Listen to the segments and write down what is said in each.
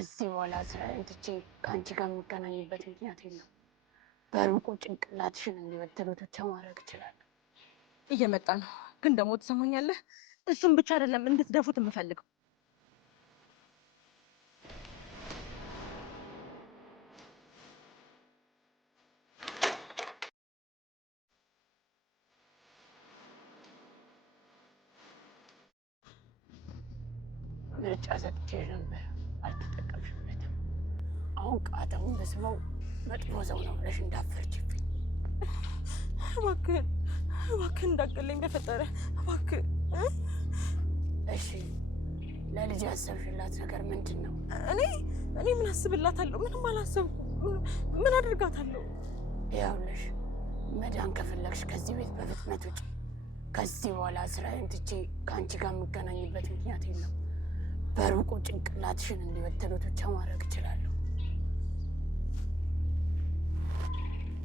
ከዚህ በኋላ ስራዬን ትቼ ከአንቺ ጋር የምገናኝበት ምክንያት የለም። በሩቁ ጭንቅላትሽን እንዲበትሉት ብቻ ማድረግ እችላለሁ። እየመጣ ነው፣ ግን ደግሞ ትሰማኛለህ? እሱም ብቻ አይደለም እንድትደፉት የምፈልገው። ምርጫ ሰጥቼሽ ነበር፣ አልተጠቀምሽበትም። አሁን ቃጠውን በስመው መጥፎ ሰው ነው ብለሽ እንዳፈርችብኝ። እባክህን እንዳትገለኝ በፈጠረ እባክህ። እሺ ለልጅ ያሰብሽላት ነገር ምንድን ነው? እኔ ምን አስብላታለሁ? ምንም አላሰብኩም። ምን አድርጋታለሁ? ይኸውልሽ መዳን ከፈለግሽ ከዚህ ቤት በፍጥነት ውጪ። ከዚህ በኋላ ስራዬን ትቼ ከአንቺ ጋር የምገናኝበት ምክንያት የለም። በሩቁ ጭንቅላትሽን እንዲበትሉት ብቻ ማድረግ እችላለሁ።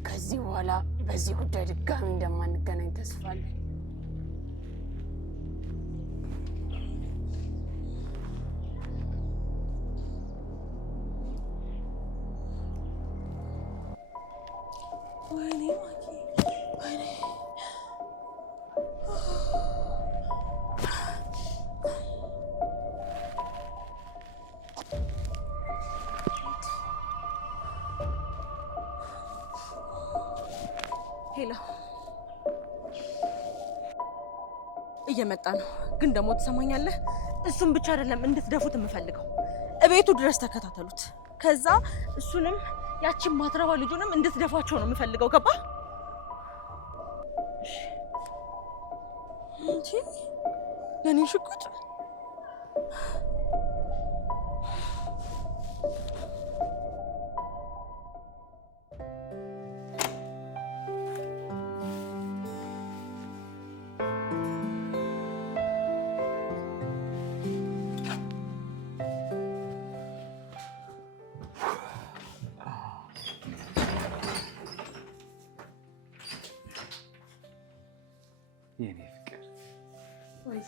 ከዚህ በኋላ በዚህ ጉዳይ ድጋሚ እንደማንገናኝ ተስፋ አለኝ። ወይኔ ማኪ፣ ወይኔ ሄሎ፣ እየመጣ ነው፣ ግን ደግሞ ትሰማኛለህ? እሱም ብቻ አይደለም እንድትደፉት የምፈልገው። እቤቱ ድረስ ተከታተሉት። ከዛ እሱንም ያቺን ማትረባ ልጁንም እንድትደፋቸው ነው የምፈልገው። ገባ? እንጂ ለኔ ሽጉጥ የኔ ፍቅር ወይ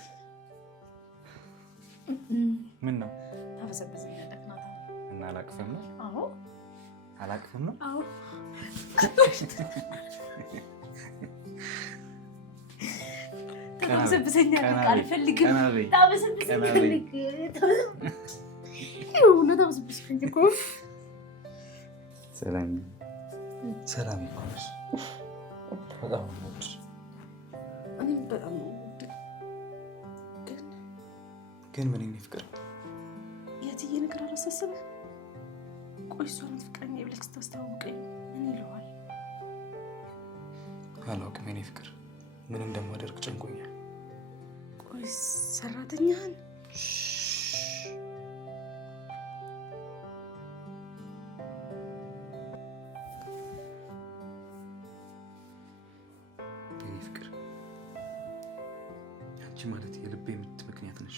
ምን ነው ታበሰብሰኛለህ? እና አላቅፍም ነው? አዎ አላቅፍም ነው? አዎ ታበሰብሰኛለህ። አልፈልግም። ታበሰብሰኛለህ። ሰላም ሰላም ይሆንሽ። በጣም ነው እኔም በጣም ነው ግን ምን ነው ፍቅር የትዬ ነገር አላሳሰበህ? ቆይ እሷ ናት ፍቅረኛ ብለህ ስታስተዋውቀኝ ምን ይለዋል? አላውቅም የኔ ፍቅር፣ ምን እንደማደርግ ጨንቆኛል። ቆይ ሰራተኛህን ማለት የልቤ ምት ምክንያት ነሽ፣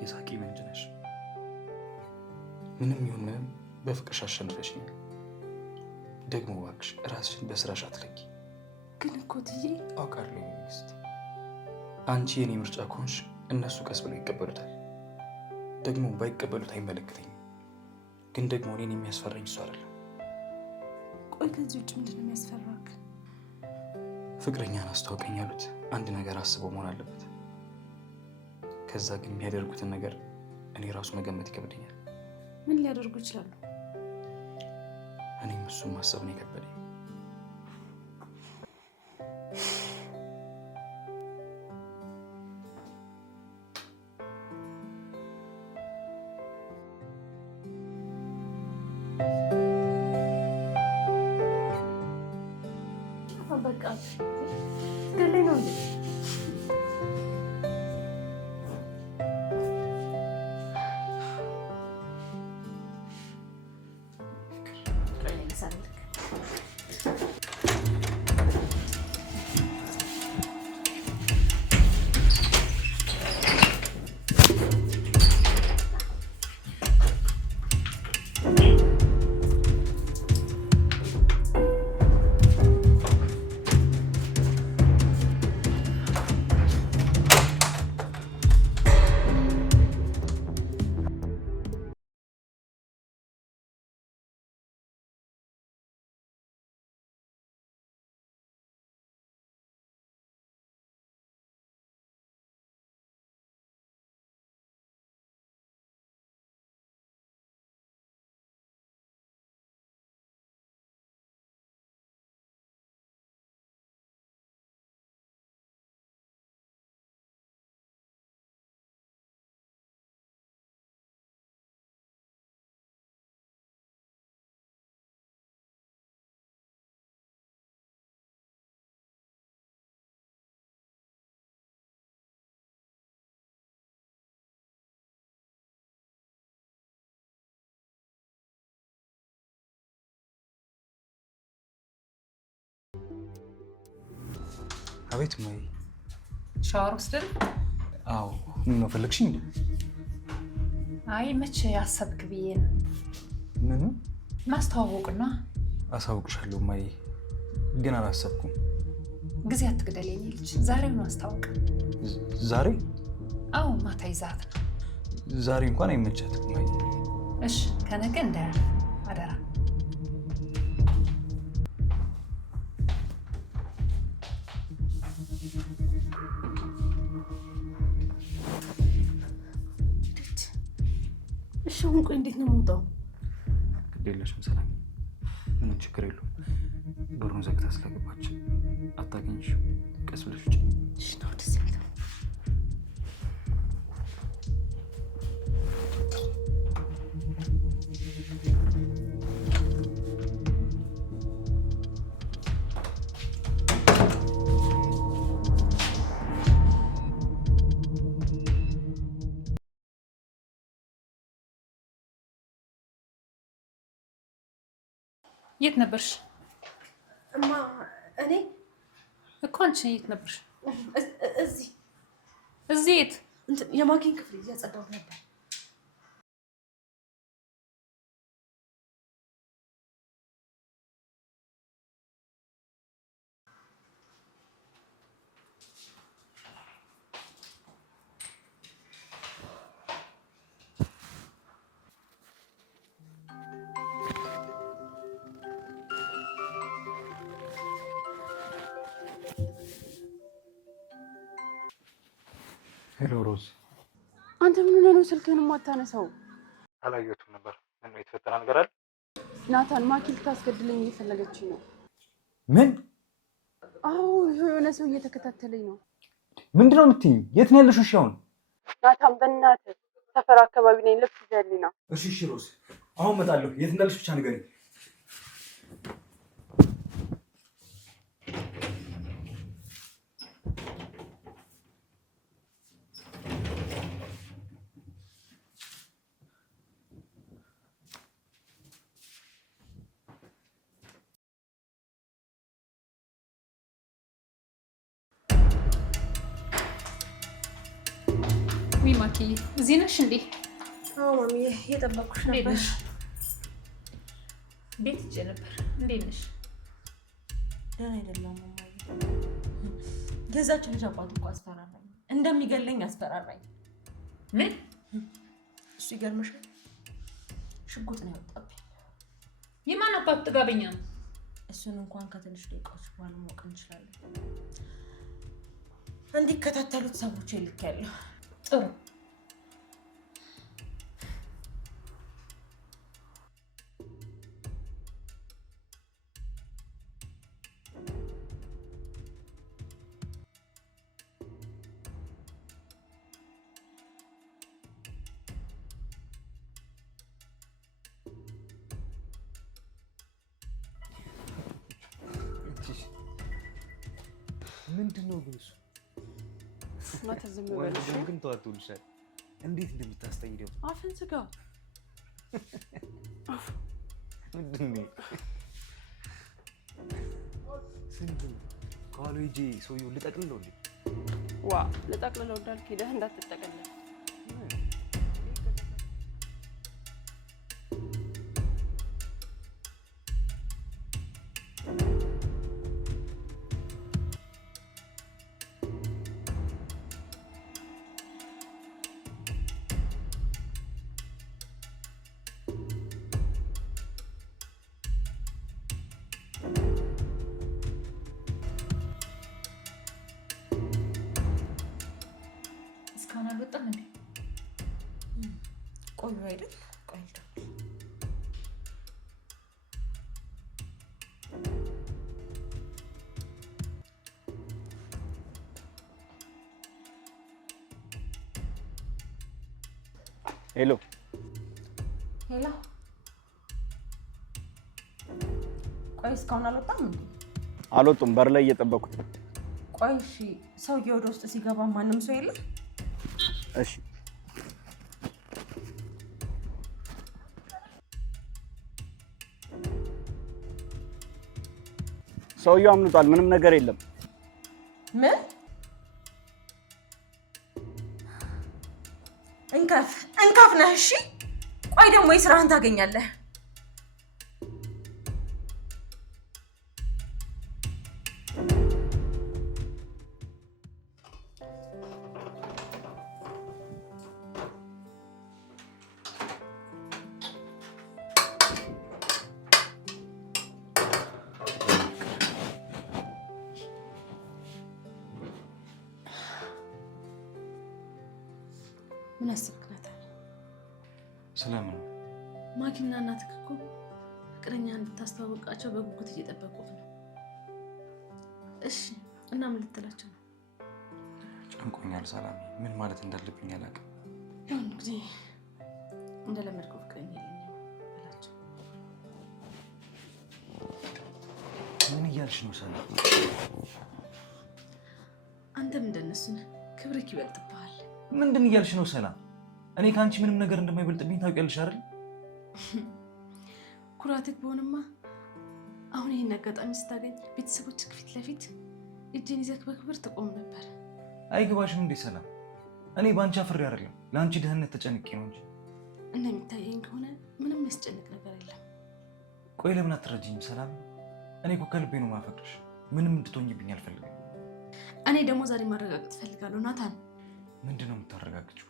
የሳቄ ምንጭ ነሽ። ምንም ይሁን ምንም በፍቅርሽ አሸንፈሽኛል። ደግሞ እባክሽ ራስሽን በስራሽ አትለኪ። ግን እኮ ትዬ አውቃለሁ ሚስት፣ አንቺ የኔ ምርጫ ከሆንሽ እነሱ ቀስ ብለው ይቀበሉታል። ደግሞ ባይቀበሉት አይመለከተኝም። ግን ደግሞ እኔን የሚያስፈራኝ እሱ አይደለም። ቆይ ከዚህ ውጭ ምንድን ነው የሚያስፈራክ? ፍቅረኛን አስተዋውቀኝ ያሉት አንድ ነገር አስበው መሆን አለበት። ከዛ ግን የሚያደርጉትን ነገር እኔ ራሱ መገመት ይከብደኛል። ምን ሊያደርጉ ይችላሉ? እኔም እሱም ማሰብ ነው የከበደኝ። በቃ ገለኝ ነው እንዴ? አቤት ማይ ሻወር ወስደን? አዎ ምን ነው ፈለግሽኝ? አይ መቼ አሰብክ ብዬ ነው። ምን ማስተዋወቅና አሳውቅሻለሁ ማይ ግን አላሰብኩም። ጊዜ አትግደል የኔ ልጅ። ዛሬው ነው አስተዋውቅ። ዛሬ? አዎ ማታ ይዛት ነው። ዛሬ እንኳን አይመቻትም ማይ። እሺ ከነገ እንደ አደራ። እሺ አሁን ቆይ እንዴት ነው የምወጣው? ግድ የለሽም ሰላም፣ ምንም ችግር የለውም። በሩን ዘግታ ስለገባች አታገኝሽም። ቀስ ብለሽ ውጪ። እሺ ነው ደስ የሚለው። የት ነበርሽ? እማ እኔ እኮ አንቺ የት ነበርሽ? እዚህ እዚህ የት? የማኪን ክፍል እያጸዳሁ ነበር። ሄሎ ሮዝ። አንተ ምን ሆነህ ነው ስልክህን የማታነሳው? አላየሁትም ነበር። ምን የተፈጠረ ነገር አለ? ናታን ማኪ ልታስገድለኝ እየፈለገችኝ ነው። ምን? አዎ የሆነ ሰው እየተከታተለኝ ነው። ምንድን ነው የምትይኝ? የት ነው ያለሽው? እሺ አሁን ናታን በእናትህ ሰፈር አካባቢ ነኝ። ልብስ ይዘህልኝ ና። እሺ ሮዝ፣ አሁን እመጣለሁ። የት እንዳለሽ ብቻ ንገሪኝ። ማኪ እዚህ ነሽ እንዴ? አዎ ማሚዬ እየጠበኩሽ ነበር። ቤት ሂጅ ነበር። እንዴት ነሽ? ደህና አይደለሁም ማማዬ። የዛች ልጅ አባት እኮ አስፈራራኝ፣ እንደሚገለኝ አስፈራራኝ። ምን? እሱ ይገርምሻል፣ ሽጉጥ ነው ያወጣብኝ። የማን አባት ጥጋበኛ ነው? እሱን እንኳን ከትንሽ ደቂቃዎች በኋላ ማወቅ እንችላለን። እንዲከታተሉት ሰዎች ልኬያለሁ። ጥሩ። ምንድነው ግን እሱ? እናተ ዝም በልሽ። ግን ተዋጥቶልሻል። እንዴት እንደምታስጠይ ደግሞ አፍን ዝጋ። ምንድነው? ስንት ኮሌጅ ሰውዬው ልጠቅልለው እንዴ? ዋ ልጠቅልለው እንዳልክ ሄደህ እንዳትጠቀለል። እስካሁን አልወጣም እንዴ? ቆዩ አይደል? ቆይ ሄሎ ሄሎ። ቆይ እስካሁን አልወጣም እንዴ? አልወጡም። በር ላይ እየጠበቁት ነው። ቆይ እሺ፣ ሰውዬው ወደ ውስጥ ሲገባ ማንም ሰው የለም? እሺ ሰውዬው አምልጧል። ምንም ነገር የለም። ምን እንከፍ ነህ? እሺ ቆይ ደግሞ የስራህን ታገኛለህ። ምን አስብክናታል? ስለምን? ማኪና እናትህ እኮ ፍቅረኛ እንድታስተዋወቃቸው በጉጉት እየጠበቁት ነው። እሺ እና ምን ልትላቸው ነው? ጨንቆኛል ሰላም፣ ምን ማለት እንዳለብኝ አላውቅም። ያው እንግዲህ እንደለመድከው ፍቅረኛ የለኝም በላቸው። ምን እያልሽ ነው ሰላም? አንተም እንደነሱ ነህ፣ ክብርክ ይበልጥብሃል። ምንድን እያልሽ ነው ሰላም? እኔ ከአንቺ ምንም ነገር እንደማይበልጥብኝ ታውቂያለሽ አይደል? ኩራትክ በሆነማ አሁን ይህን አጋጣሚ ስታገኝ ቤተሰቦች ፊት ለፊት እጅን ይዘህ በክብር ትቆም ነበር። አይገባሽም እንዴ ሰላም? እኔ በአንቺ አፍሬ አይደለም ለአንቺ ደህንነት ተጨንቄ ነው እንጂ። እንደሚታየኝ ከሆነ ምንም የሚያስጨንቅ ነገር የለም። ቆይ ለምን አትረጂኝም ሰላም? እኔ እኮ ከልቤ ነው ማፈቅርሽ። ምንም እንድትሆኝብኝ አልፈልግም። እኔ ደግሞ ዛሬ ማረጋገጥ እፈልጋለሁ ናታን። ምንድን ነው የምታረጋግጪው?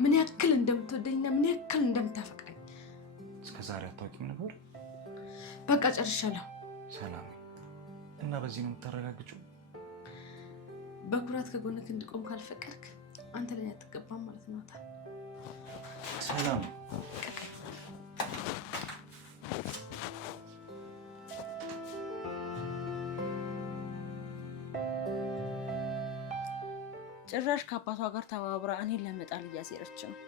ምን ያክል እንደምትወደኝና ምን ያክል እንደምታፈቅረኝ። እስከ ዛሬ አታውቂም ነበር? በቃ ጨርሻለሁ ሰላም። እና በዚህ ነው የምታረጋግጪው? በኩራት ከጎንክ እንድቆም ካልፈቀድክ አንተ ለኔ አትገባም ማለት ነው ናታን። ሰላም ጭራሽ ከአባቷ ጋር ተባብራ እኔን ለመጣል እያሴረች ነው።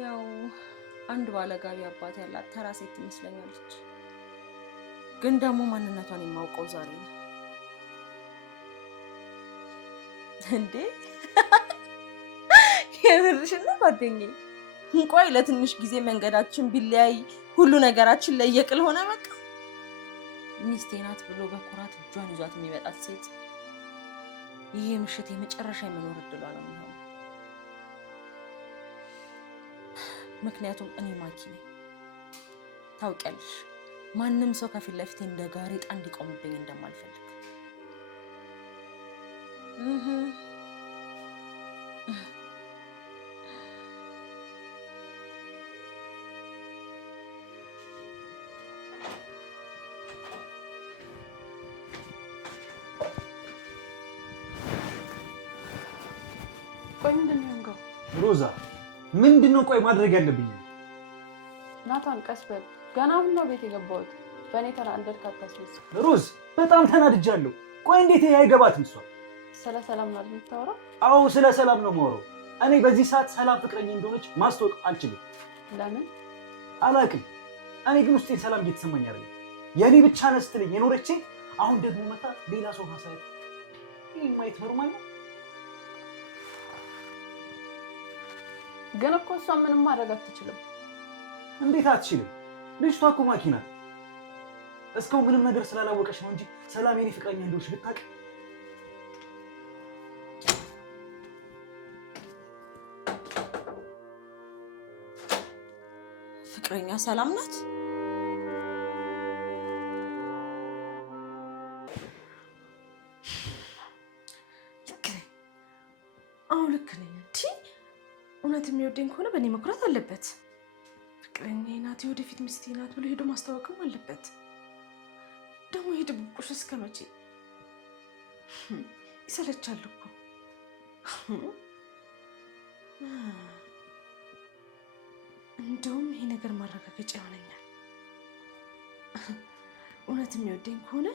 ያው አንድ ባለጋቢ አባት ያላት ተራ ሴት ትመስለኛለች። ግን ደግሞ ማንነቷን የማውቀው ዛሬ ነው። እንዴ የምርሽን ነው ጓደኛዬ? ቆይ ለትንሽ ጊዜ መንገዳችን ቢለያይ ሁሉ ነገራችን ለየቅል ሆነ በቃ። ሚስቴ ናት ብሎ በኩራት እጇን ይዟት የሚመጣት ሴት ይሄ ምሽት የመጨረሻ የመኖር እድሏ ነው የሚሆነው። ምክንያቱም እኔ ማኪ ነኝ። ታውቂያለሽ፣ ማንም ሰው ከፊት ለፊቴ እንደ ጋሬጣ እንዲቆምብኝ እንደማልፈልግ። ቆይ ምንድን ነው የሆንከው? ሮዛ ምንድን ነው ቆይ ማድረግ ያለብኝ? ናታን ቀስ በል፣ ገና አሁን ነው ቤት የገባሁት። በእኔ ተራ እንደርካታ አታስመስል። ሮዝ በጣም ተናድጃለሁ። ቆይ እንዴት አይገባትም? እሷ ስለ ሰላም ነው የምታወራው? አዎ ስለ ሰላም ነው የማወራው። እኔ በዚህ ሰዓት ሰላም ፍቅረኛ እንደሆነች ማስታወቅ አልችልም። ለምን? አላውቅም። እኔ ግን ውስጤ ሰላም እየተሰማኝ አይደለም። የኔ ብቻ ነህ ስትለኝ የኖረች ሴት አሁን ደግሞ መታ ሌላ ሰው ሀሳብ ይሄ ማየት ኖርማል ነው? ግን እኮ እሷ ምንም ማድረግ አትችልም። እንዴት አትችልም? ልጅቷ እኮ ማኪና እስካሁን ምንም ነገር ስላላወቀች ነው እንጂ ሰላም የኔ ፍቅረኛ እንደሆነች ብታውቅ ፍቅረኛ ሰላም ናት? ልክ ነኝ። አዎ ልክ ነኝ። እውነት የሚወደኝ ከሆነ በእኔ መኩራት አለበት። ፍቅረኛዬ ናት፣ የወደፊት ሚስቴ ናት ብሎ ሄዶ ማስታወቅም አለበት። ደግሞ ይሄ ድብቁሽ እስከ መቼ? ይሰለቻል እኮ። እንደውም ይሄ ነገር ማረጋገጫ ይሆነኛል። እውነት የሚወደኝ ከሆነ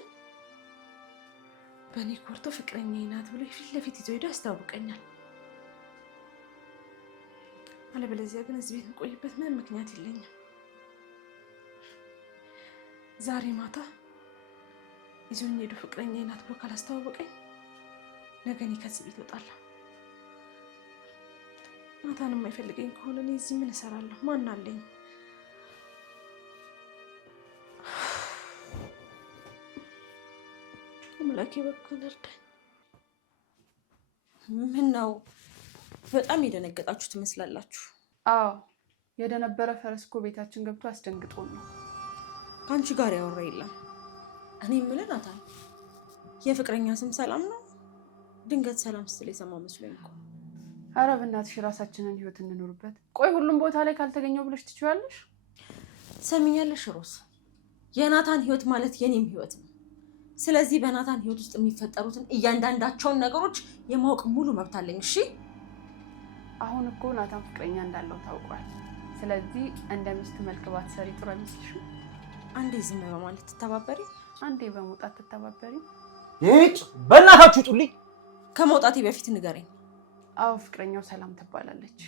በእኔ ኮርቶ ፍቅረኛዬ ናት ብሎ ፊት ለፊት ይዞ ሄዶ ያስታውቀኛል። አለበለዚያ ግን እዚህ ቤት የምቆይበት ምንም ምክንያት የለኝም። ዛሬ ማታ ይዞኝ ሄዶ ፍቅረኛዬ ናት ብሎ ካላስተዋወቀኝ ነገ እኔ ከዚህ ቤት እወጣለሁ። ናታን የማይፈልገኝ ከሆነ እኔ እዚህ ምን እሰራለሁ? ማን አለኝ? በአምላኬ በኩል እርዳኝ። ምን ነው በጣም የደነገጣችሁ ትመስላላችሁ? አዎ የደነበረ ፈረስ እኮ ቤታችን ገብቶ አስደንግጦን ነው። ከአንቺ ጋር ያወራ የለም። እኔ የምልህ ናታን የፍቅረኛ ስም ሰላም ነው? ድንገት ሰላም ስትል የሰማሁ መስሎኝ እኮ። ኧረ በእናትሽ ራሳችንን ህይወት እንኖርበት። ቆይ ሁሉም ቦታ ላይ ካልተገኘው ብለሽ ትችያለሽ? ሰሚኛለሽ ሮዝ፣ የናታን ህይወት ማለት የኔም ህይወት ነው። ስለዚህ በናታን ህይወት ውስጥ የሚፈጠሩትን እያንዳንዳቸውን ነገሮች የማወቅ ሙሉ መብት አለኝ። እሺ አሁን እኮ ናታን ፍቅረኛ እንዳለው ታውቋል። ስለዚህ እንደ ሚስት መልክ ባትሰሪ ጥሩ አይመስልሽም? አንዴ ዝም በማለት ትተባበሪ፣ አንዴ በመውጣት ትተባበሪ። ይጭ በእናታችሁ ውጡልኝ። ከመውጣቴ በፊት ንገረኝ። አዎ ፍቅረኛው ሰላም ትባላለች።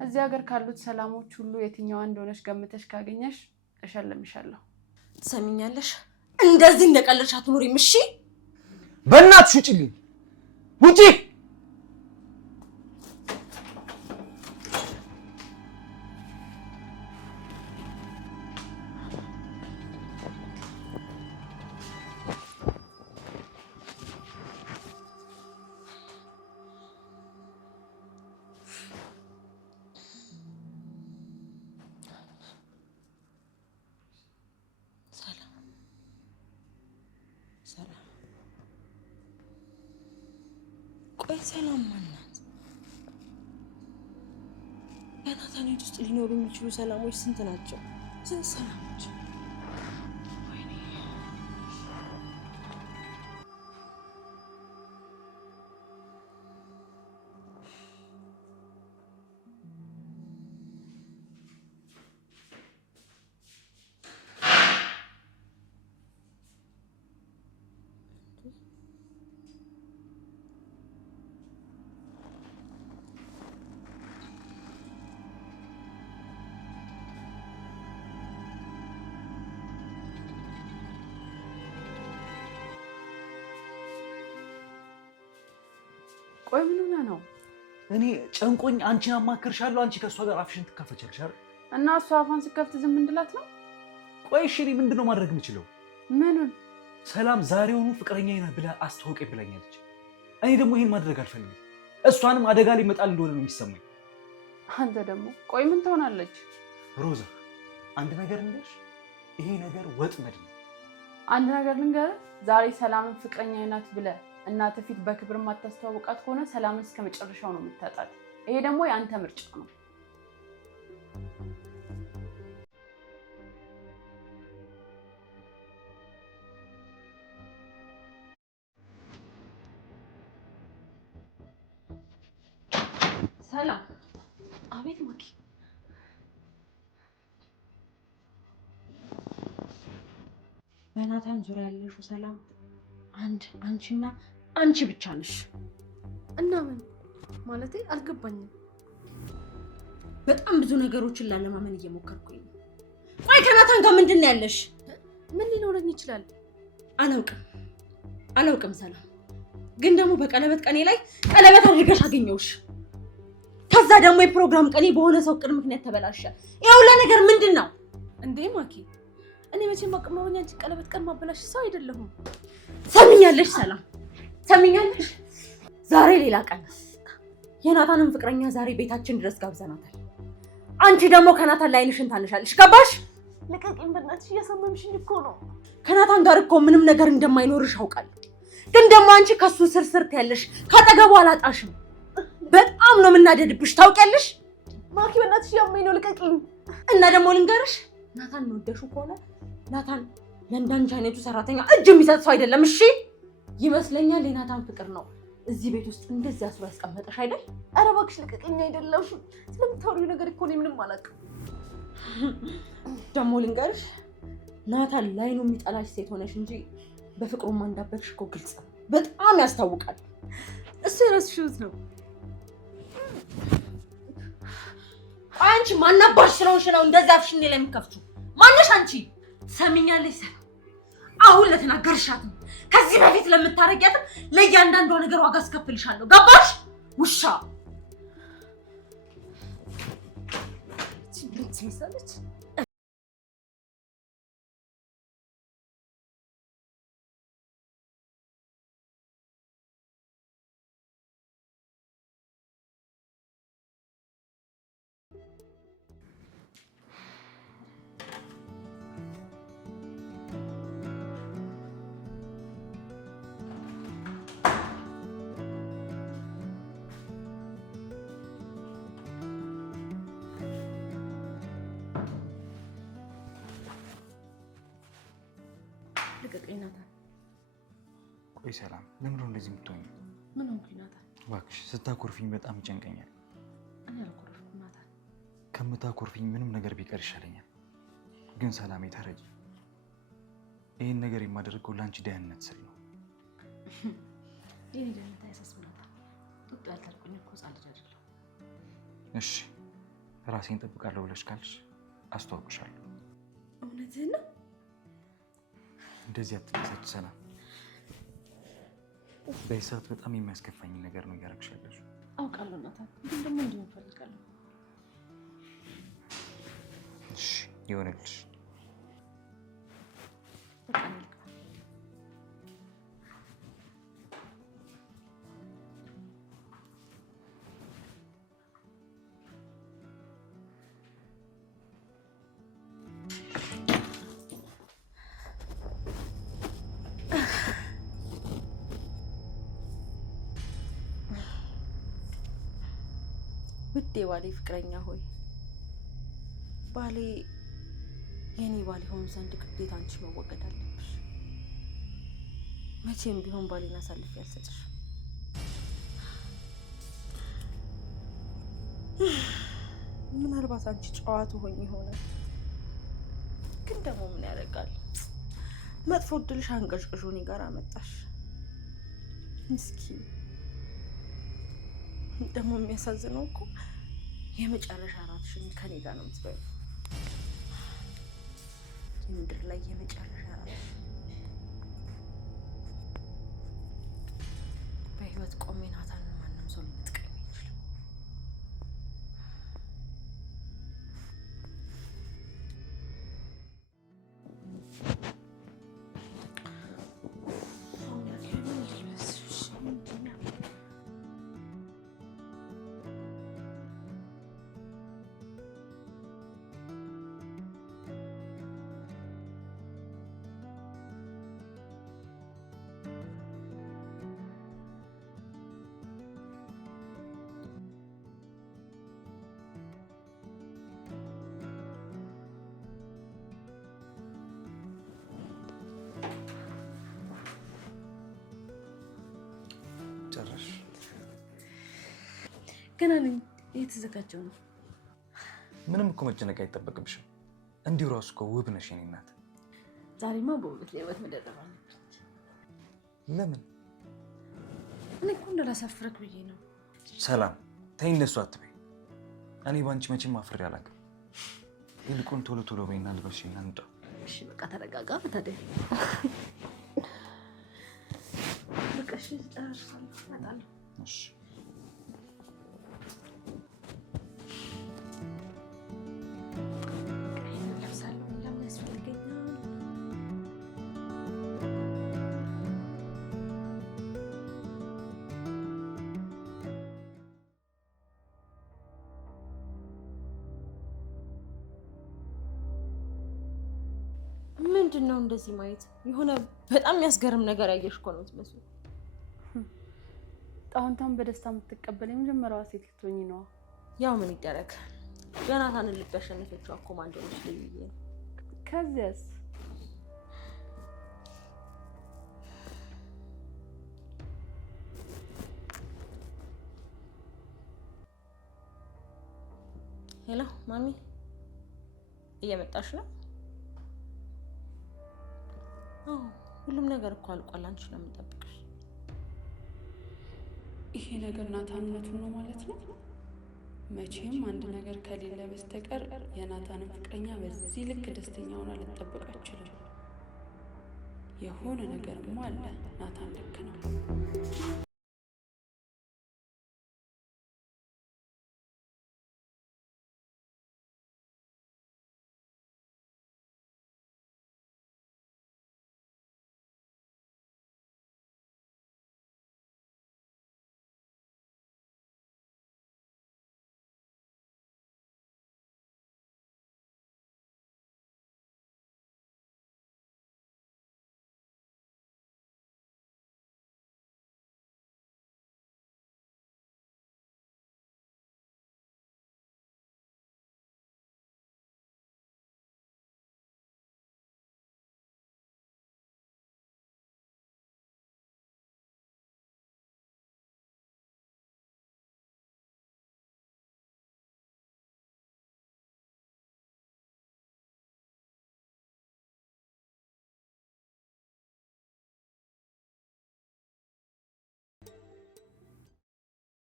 እዚህ ሀገር ካሉት ሰላሞች ሁሉ የትኛዋ እንደሆነች ገምተሽ ካገኘሽ እሸልምሻለሁ። ትሰሚኛለሽ? እንደዚህ እንደቀለድሽ አትኖሪም። እሺ በእናትሽ ውጪልኝ፣ ውጪ። ቆይ ሰላም ማናት? በናታን ህይወት ውስጥ ሊኖሩ የሚችሉ ሰላሞች ስንት ናቸው? ስንት ሰላሞች? ቆይ ምን ሆነ ነው? እኔ ጨንቆኝ አንቺን አማክርሻለሁ፣ አንቺ ከሷ ጋር አፍሽን ትከፈቻለሽ አይደል? እና እሷ አፏን ስከፍት ዝም እንድላት ነው? ቆይ እሺ እኔ ምንድነው ማድረግ የምችለው? ምኑን? ሰላም ዛሬውኑ ፍቅረኛዬ ነህ ብላ አስተዋውቀኝ ብላኛለች። እኔ ደግሞ ይሄን ማድረግ አልፈልግም። እሷንም አደጋ ላይ መጣል እንደሆነ ነው የሚሰማኝ። አንተ ደግሞ ቆይ ምን ትሆናለች? ሮዛ አንድ ነገር ልንገርሽ፣ ይሄ ነገር ወጥመድ ነው። አንድ ነገር ልንገርህ፣ ዛሬ ሰላምን ፍቅረኛዬ ናት ብለህ እናት ፊት በክብር ማታስተዋውቃት ከሆነ ሰላምን እስከ መጨረሻው ነው የምታጣት። ይሄ ደግሞ የአንተ ምርጫ ነው። ሰላም። አቤት ማኪ። በናታን ዙሪያ ያለሽው ሰላም አንድ አንቺና አንቺ ብቻ ነሽ። እና ምን ማለቴ አልገባኝም። በጣም ብዙ ነገሮችን ላለማመን እየሞከርኩኝ ነው። ቆይ ከናታን ጋር ምንድን ነው ያለሽ? ምን ሊኖረኝ ይችላል? አላውቅም ሰላም። ግን ደግሞ በቀለበት ቀኔ ላይ ቀለበት አድርገሽ አገኘሁሽ። ከዛ ደግሞ የፕሮግራም ቀኔ በሆነ ሰው ቅድ ምክንያት ተበላሸ። ይሄ ሁሉ ነገር ምንድን ነው እንዴ ማኪ? እኔ መቼም አቅም ኖሮኝ አንቺ ቀለበት ቀን ማበላሽ ሰው አይደለሁም። ሰሚኛለሽ ሰላም፣ ሰሚኛለሽ? ዛሬ ሌላ ቀን። የናታንን ፍቅረኛ ዛሬ ቤታችን ድረስ ጋብዘናታል። አንቺ ደግሞ ከናታን ላይ ዓይንሽን ታነሻለሽ። ገባሽ? ልቀቂኝ በእናትሽ፣ እያሳመምሽኝ እኮ ነው። ከናታን ጋር እኮ ምንም ነገር እንደማይኖርሽ አውቃለሁ። ግን ደግሞ አንቺ ከሱ ስር ያለሽ ካጠገቡ አላጣሽም። በጣም ነው የምናደድብሽ ታውቂያለሽ። ማኪ በእናትሽ ያመኝ ነው፣ ልቀቂኝ። እና ደግሞ ልንገርሽ፣ ናታን ወደሹ ከሆነ ናታን ለእንዳንቺ አይነቱ ሰራተኛ እጅ የሚሰጥ ሰው አይደለም። እሺ ይመስለኛል የናታን ፍቅር ነው እዚህ ቤት ውስጥ እንደዚህ አስሮ ያስቀመጠሽ አይደል? ኧረ እባክሽ ልቀቂኝ። አይደለም ስለምታወሪው ነገር እኮ እኔ ምንም አላውቅም። ደግሞ ልንገርሽ፣ ናታን ላይኑ የሚጠላሽ ሴት ሆነሽ እንጂ በፍቅሩማ እንዳበድሽ እኮ ግልጽ ነው። በጣም ያስታውቃል። እሱ የራስሽ ህይወት ነው። አንቺ ማናባሽ ስለሆንሽ ነው እንደዛ አፍሽን ላይ የምትከፍቺው? ማነሽ አንቺ? ሰሚኛለሽ ሰላም፣ አሁን ለተናገርሻት ነው ከዚህ በፊት ለምታረጊያት ለእያንዳንዷ ነገር ዋጋ አስከፍልሻለሁ። ገባሽ? ውሻ ትመስላለች። ልቀቀኝ ናታን። ቆይ ሰላም፣ ለምን ነው እንደዚህ የምትሆኚው? ምን ሆንኩኝ ናታን? እባክሽ ስታኮርፊኝ በጣም ይጨንቀኛል። እኔ አልኮረፍኩም ናታን። ከምታኮርፊኝ ምንም ነገር ቢቀር ይሻለኛል። ግን ሰላሜ ተረጂ፣ ይህን ነገር የማደርገው ለአንቺ ደህንነት ስል ነው። የኔ ደህንነት አያሳስብ ናታን። ጡጦ ያልታልኩኝ እኮ ሕፃን ልጅ አይደለሁ። እሺ ራሴን እጠብቃለሁ ብለሽ ካልሽ አስተዋውቅሻለሁ። እውነትህን ነው? እንደዚህ አትነሳች ሰላም። በዚህ ሰዓት በጣም የሚያስከፋኝ ነገር ነው እያደረግሽ ያለሽው። አውቃለሁ ናታን፣ ግን ደግሞ እንዲሆን እፈልጋለሁ። እሺ ይሆንልሽ። በቃ እኔ ልግባ። ውድ የባሌ ፍቅረኛ ሆይ፣ ባሌ የኔ ባል ይሆን ዘንድ ግዴታ አንቺ መወገድ አለብሽ። መቼም ቢሆን ባሌን አሳልፌ አልሰጥሽም። ምናልባት አንቺ ጨዋቱ ሆኝ ይሆናል፣ ግን ደግሞ ምን ያደርጋል፣ መጥፎ እድልሽ አንቀሽቅሾ እኔ ጋር አመጣሽ። ምስኪን። ደግሞ የሚያሳዝነው እኮ የመጨረሻ እራትሽን ከኔ ጋር ነው የምትበይው። የምድር ላይ የመጨረሻ እራትሽ። በህይወት ቆሜ ናታንን ማንም ሰው ሊነጥቀኝ አይችልም። ጨረሽ? ገና ነኝ፣ እየተዘጋጀው ነው። ምንም እኮ መጨነቅ አይጠበቅብሽም። እንዲሁ ራሱ እኮ ውብ ነሽ የኔ እናት። ዛሬማ በውበት ለውበት መደረብ አለብኝ። ለምን? እኔ እኮ እንዳላሳፍረክ ብዬ ነው። ሰላም ተይ፣ እንደሱ አትበይ። እኔ ባንቺ መቼም አፍሬ አላውቅም። ይልቁን ቶሎ ቶሎ በይና ልበሽና እንውጣ። እሺ በቃ ተረጋጋ። ታዲያ በቃ እሺ፣ ጨርሻለሁ፣ እመጣለሁ። እሺ ምንድን ነው እንደዚህ ማየት? የሆነ በጣም የሚያስገርም ነገር ያየሽ እኮ ነው የምትመስለው። ጣውንታን በደስታ የምትቀበል የመጀመሪያዋ ሴት ልትሆኚ ነዋ። ያው ምን ይደረግ፣ ዮናታንን ልብ ያሸነፈችው ኮማንዶ ነች ልዩዬ። ከዚያስ? ሄሎ ማሚ፣ እየመጣሽ ነው? ሁሉም ነገር እኮ አልቋል። አንቺ ነው የምጠብቅሽ። ይሄ ነገር ናታንነቱን ነው ማለት ነው? መቼም አንድ ነገር ከሌለ በስተቀር የናታንን ፍቅረኛ በዚህ ልክ ደስተኛ ሆና ልጠብቅ አልችልም። የሆነ ነገርማ አለ። ናታን ልክ ነው።